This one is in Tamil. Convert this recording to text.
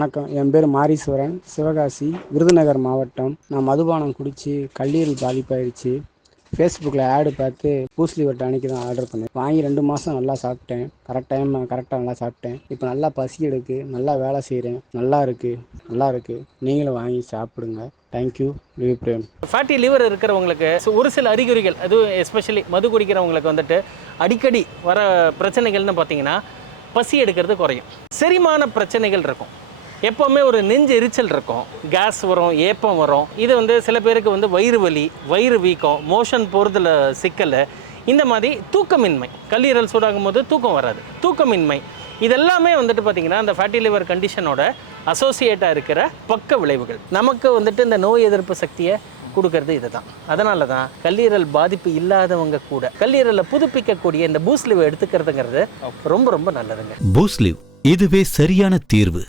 வணக்கம், என் பேர் மாரீஸ்வரன், சிவகாசி, விருதுநகர் மாவட்டம். நான் மதுபானம் குடித்து கல்லீரல் பாதிப்பாயிடுச்சு. ஃபேஸ்புக்கில் ஆடு பார்த்து பூஸ்லிவர் டானிக்கு தான் ஆர்டர் பண்ணேன். வாங்கி 2 மாதம் நல்லா சாப்பிட்டேன். கரெக்டாக நல்லா சாப்பிட்டேன். இப்போ நல்லா பசி எடுக்கு, நல்லா வேலை செய்கிறேன். நல்லா இருக்குது. நீங்களும் வாங்கி சாப்பிடுங்க. தேங்க்யூ. லிவ் பிரேம். ஃபேட்டி லிவர் இருக்கிறவங்களுக்கு ஒரு சில அறிகுறிகள், அதுவும் எஸ்பெஷலி மது குடிக்கிறவங்களுக்கு வந்துட்டு அடிக்கடி வர பிரச்சனைகள்னு பார்த்தீங்கன்னா பசி எடுக்கிறது குறையும், செரிமான பிரச்சனைகள் இருக்கும், எப்போவுமே ஒரு நெஞ்சு எரிச்சல் இருக்கும், கேஸ் வரும், ஏப்பம் வரும். இது சில பேருக்கு வயிறு வலி, வயிறு வீக்கம், மோஷன் போகிறதுல சிக்கல், இந்த மாதிரி தூக்கமின்மை, கல்லீரல் சூடாகும் போது தூக்கம் வராது, தூக்கமின்மை, இதெல்லாமே பார்த்திங்கன்னா அந்த ஃபேட்டி லிவர் கண்டிஷனோட அசோசியேட்டாக இருக்கிற பக்க விளைவுகள். நமக்கு இந்த நோய் எதிர்ப்பு சக்தியை கொடுக்கறது இதுதான். அதனால தான் கல்லீரல் பாதிப்பு இல்லாதவங்க கூட கல்லீரலை புதுப்பிக்கக்கூடிய இந்த பூஸ்லிவ் எடுத்துக்கிறதுங்கிறது ரொம்ப ரொம்ப நல்லதுங்க. பூஸ்லிவ், இதுவே சரியான தீர்வு.